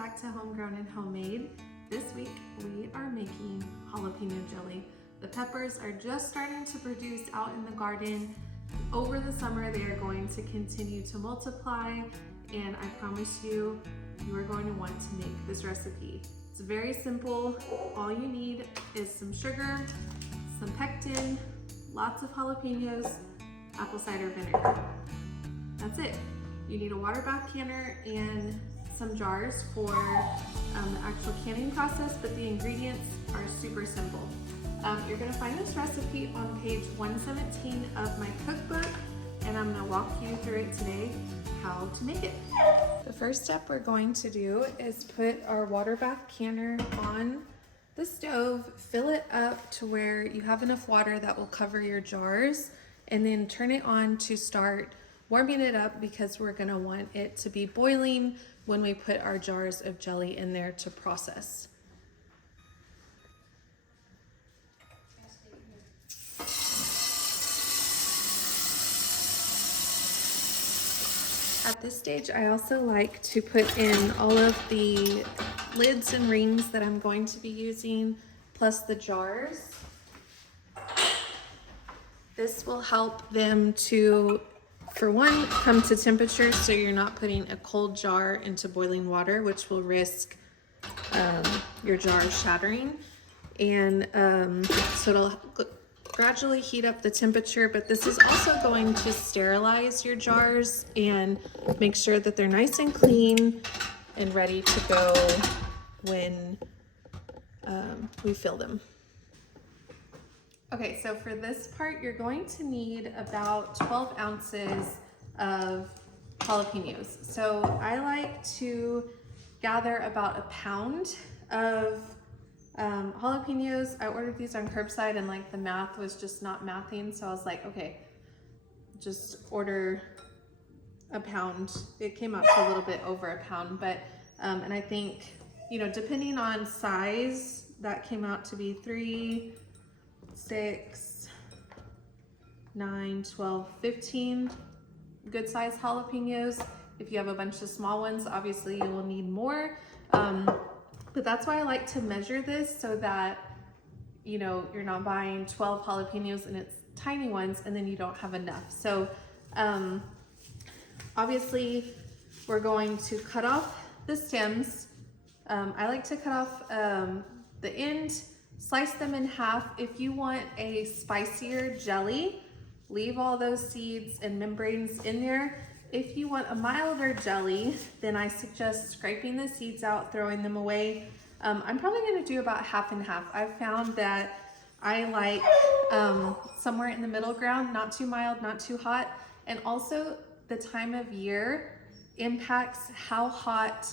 back to Homegrown and Homemade. This week we are making jalapeno jelly. The peppers are just starting to produce out in the garden. Over the summer they are going to continue to multiply, and I promise you, you are going to want to make this recipe. It's very simple. All you need is some sugar, some pectin, lots of jalapenos, apple cider vinegar. That's it. You need a water bath canner and some jars for the actual canning process, but the ingredients are super simple. You're gonna find this recipe on page 117 of my cookbook, and I'm gonna walk you through it today, how to make it. The first step we're going to do is put our water bath canner on the stove, fill it up to where you have enough water that will cover your jars, and then turn it on to start warming it up, because we're gonna want it to be boiling when we put our jars of jelly in there to process. At this stage, I also like to put in all of the lids and rings that I'm going to be using, plus the jars. This will help them to, for one, come to temperature, so you're not putting a cold jar into boiling water, which will risk your jar shattering. And so it'll gradually heat up the temperature, but this is also going to sterilize your jars and make sure that they're nice and clean and ready to go when we fill them. Okay, so for this part, you're going to need about 12 ounces of jalapenos. So I like to gather about a pound of jalapenos. I ordered these on curbside, and like the math was just not mathing. So I was like, okay, just order a pound. It came out to a little bit over a pound, but, and I think, you know, depending on size, that came out to be 3, 6, 9, 12, 15 good sized jalapenos. If you have a bunch of small ones, obviously you will need more. But that's why I like to measure this, so that, you know, you're not buying 12 jalapenos and it's tiny ones and then you don't have enough. So obviously we're going to cut off the stems. I like to cut off the end, slice them in half. If you want a spicier jelly, leave all those seeds and membranes in there. If you want a milder jelly, then I suggest scraping the seeds out, throwing them away. I'm probably gonna do about half and half. I've found that I like somewhere in the middle ground, not too mild, not too hot. And also the time of year impacts how hot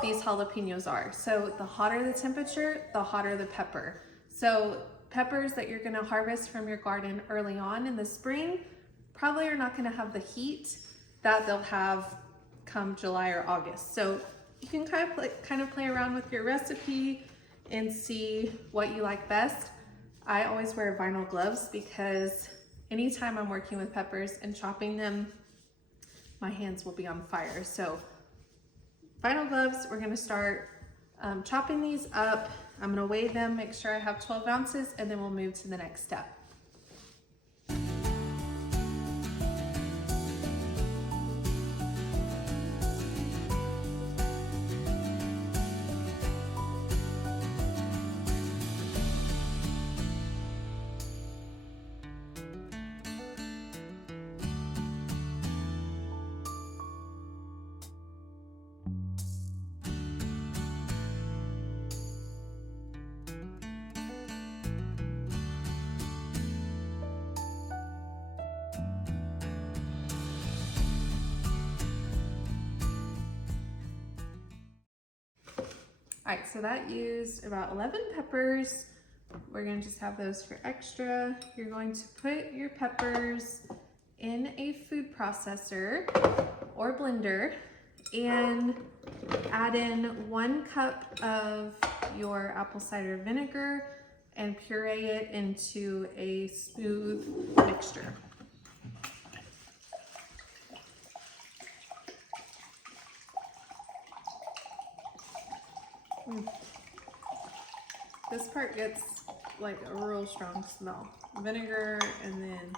these jalapenos are. So the hotter the temperature, the hotter the pepper. So peppers that you're gonna harvest from your garden early on in the spring probably are not gonna have the heat that they'll have come July or August. So you can kind of play around with your recipe and see what you like best. I always wear vinyl gloves, because anytime I'm working with peppers and chopping them, my hands will be on fire. So vinyl gloves, we're gonna start chopping these up. I'm gonna weigh them, make sure I have 12 ounces, and then we'll move to the next step. All right, so that used about 11 peppers. We're gonna just have those for extra. You're going to put your peppers in a food processor or blender and add in 1 cup of your apple cider vinegar and puree it into a smooth mixture. This part gets like a real strong smell. Vinegar and then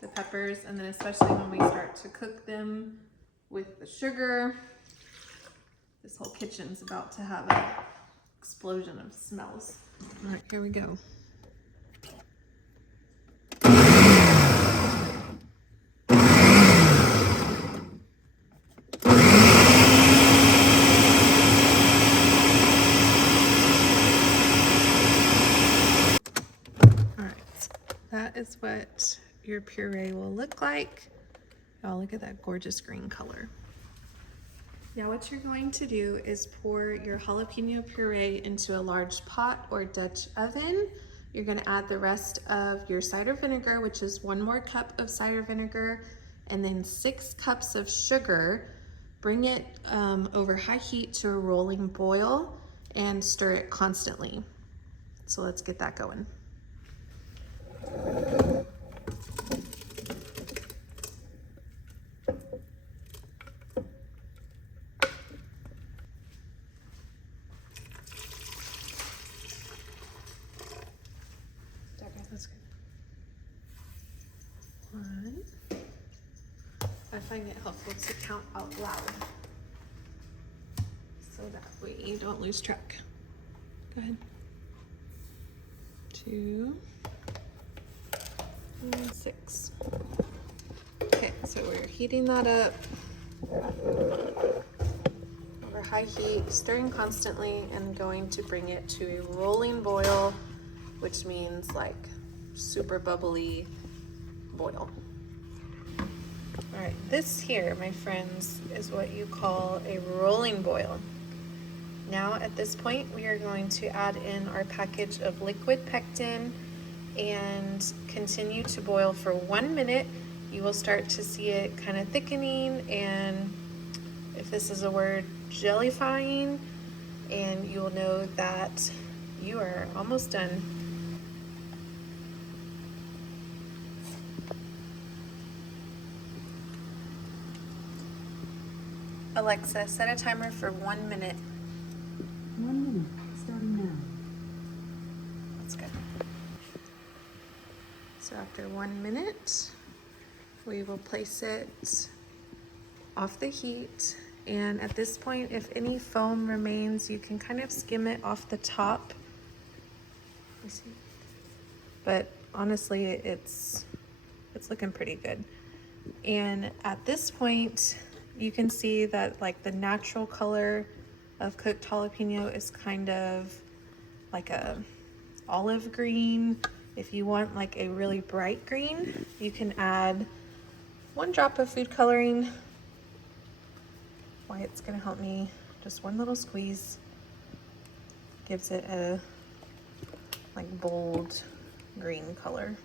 the peppers, and then especially when we start to cook them with the sugar. This whole kitchen's about to have an explosion of smells. All right, here we go. That is what your puree will look like. Oh, look at that gorgeous green color. Now what you're going to do is pour your jalapeno puree into a large pot or Dutch oven. You're going to add the rest of your cider vinegar, which is 1 more cup of cider vinegar, and then 6 cups of sugar. Bring it over high heat to a rolling boil and stir it constantly. So let's get that going. That's good. 1. I find it helpful to count out loud so that way you don't lose track. Go ahead. 2 and 6. Okay, so we're heating that up over high heat, stirring constantly, and going to bring it to a rolling boil, which means like super bubbly boil. All right, this here, my friends, is what you call a rolling boil. Now at this point, we are going to add in our package of liquid pectin and continue to boil for 1 minute. You will start to see it kind of thickening, and if this is a word, jellyfying, and you will know that you are almost done. Alexa, set a timer for 1 minute. 1 minute, starting now. That's good. So after 1 minute, we will place it off the heat. And at this point, if any foam remains, you can kind of skim it off the top. Let me see. But honestly, it's looking pretty good. And at this point, you can see that like the natural color of cooked jalapeno is kind of like a olive green. If you want like a really bright green, you can add 1 drop of food coloring. Wyatt's gonna help me. Just 1 little squeeze. Gives it a like bold green color.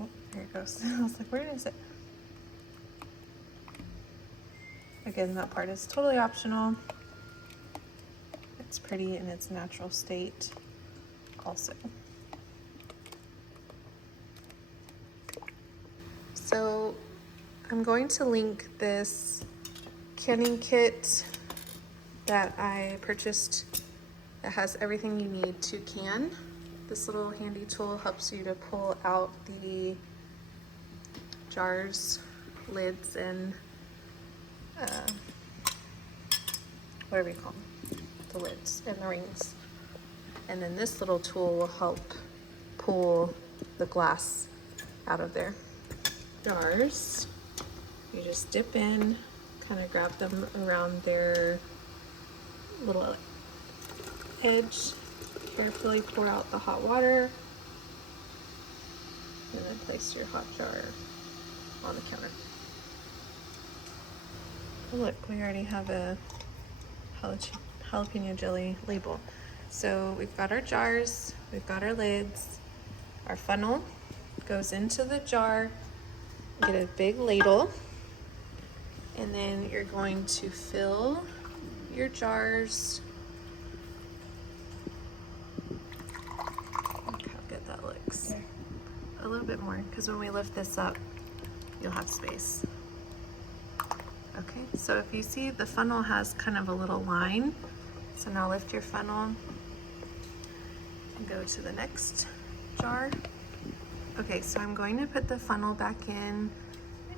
Oh, there it goes. I was like, where is it? Again, that part is totally optional. It's pretty in its natural state also. So I'm going to link this canning kit that I purchased that has everything you need to can. This little handy tool helps you to pull out the jars, lids, and whatever you call them, the lids and the rings. And then this little tool will help pull the glass out of there. Jars, you just dip in, kind of grab them around their little edge, carefully pour out the hot water, and then place your hot jar on the counter. Oh, look, we already have a jalapeno jelly label. So we've got our jars, we've got our lids, our funnel goes into the jar. Get a big ladle, and then you're going to fill your jars. Look how good that looks. Okay. A little bit more, because when we lift this up, you'll have space. Okay. Okay, so if you see the funnel has kind of a little line, so now lift your funnel and go to the next jar. Okay, so I'm going to put the funnel back in,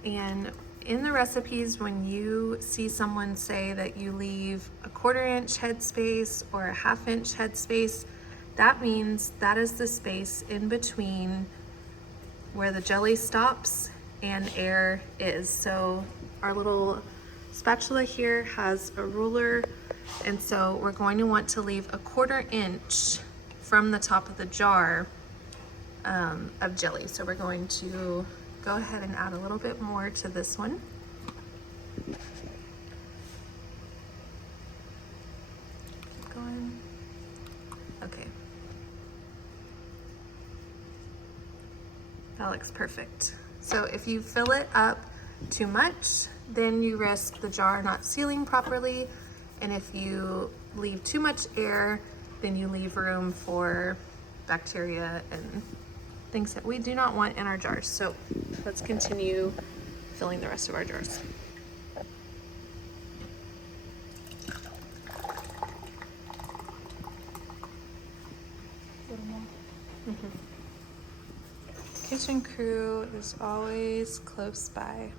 and in the recipes, when you see someone say that you leave a 1/4 inch headspace or a 1/2 inch headspace, that means that is the space in between where the jelly stops and air is. So our little spatula here has a ruler, and so we're going to want to leave a 1/4 inch from the top of the jar of jelly. So we're going to go ahead and add a little bit more to this one. Keep going. Okay. That looks perfect. So if you fill it up too much, then you risk the jar not sealing properly. And if you leave too much air, then you leave room for bacteria and things that we do not want in our jars. So let's continue filling the rest of our jars. Kitchen crew is always close by.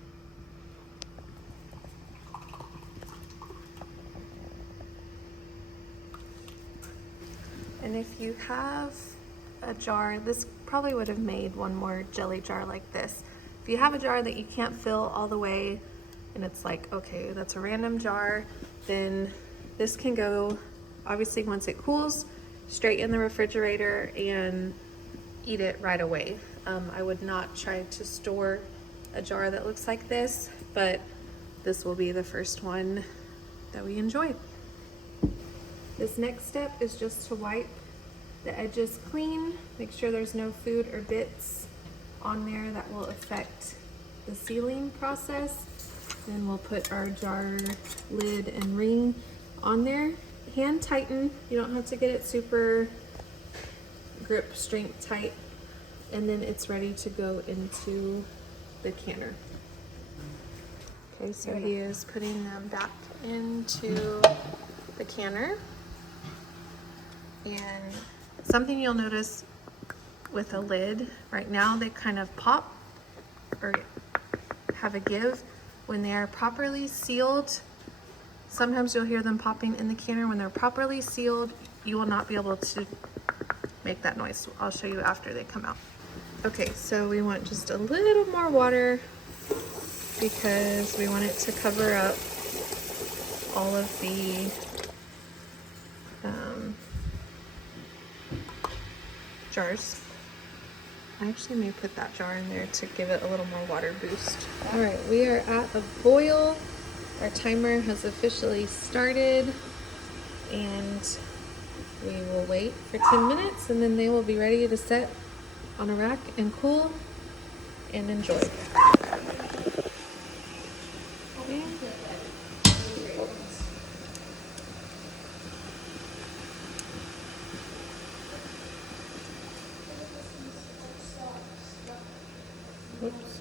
And if you have a jar, this probably would have made one more jelly jar like this. If you have a jar that you can't fill all the way and it's like, okay, that's a random jar, then this can go, obviously once it cools, straight in the refrigerator and eat it right away. I would not try to store a jar that looks like this, but this will be the first one that we enjoy. This next step is just to wipe the edges clean. Make sure there's no food or bits on there that will affect the sealing process. Then we'll put our jar lid and ring on there. Hand tighten. You don't have to get it super grip strength tight. And then it's ready to go into the canner. Okay, so he is putting them back into the canner. And something you'll notice with a lid, right now they kind of pop or have a give. When they are properly sealed, sometimes you'll hear them popping in the canner. When they're properly sealed, you will not be able to make that noise. I'll show you after they come out. Okay, so we want just a little more water because we want it to cover up all of the jars. I actually may put that jar in there to give it a little more water boost. All right, we are at a boil. Our timer has officially started, and we will wait for 10 minutes and then they will be ready to set on a rack and cool and enjoy. Oops.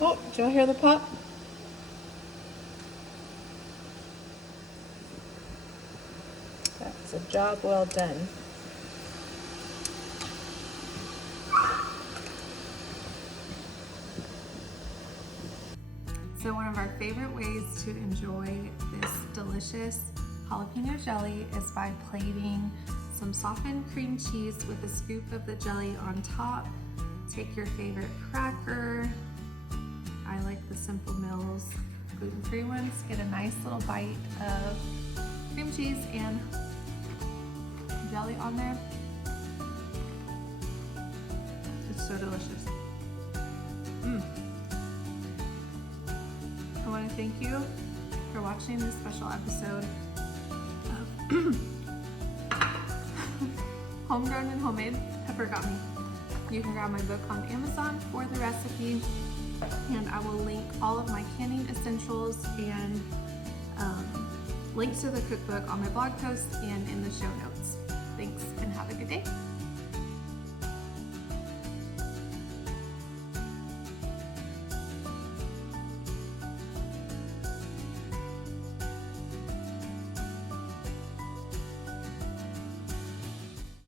Oh, did y'all hear the pop? That's a job well done. So one of our favorite ways to enjoy this delicious jalapeno jelly is by plating some softened cream cheese with a scoop of the jelly on top. Take your favorite cracker. I like the Simple Mills gluten-free ones. Get a nice little bite of cream cheese and jelly on there. It's so delicious. I want to thank you for watching this special episode of Homegrown and Homemade. Pepper got me. You can grab my book on Amazon for the recipe, and I will link all of my canning essentials and links to the cookbook on my blog post and in the show notes. Thanks and have a good day.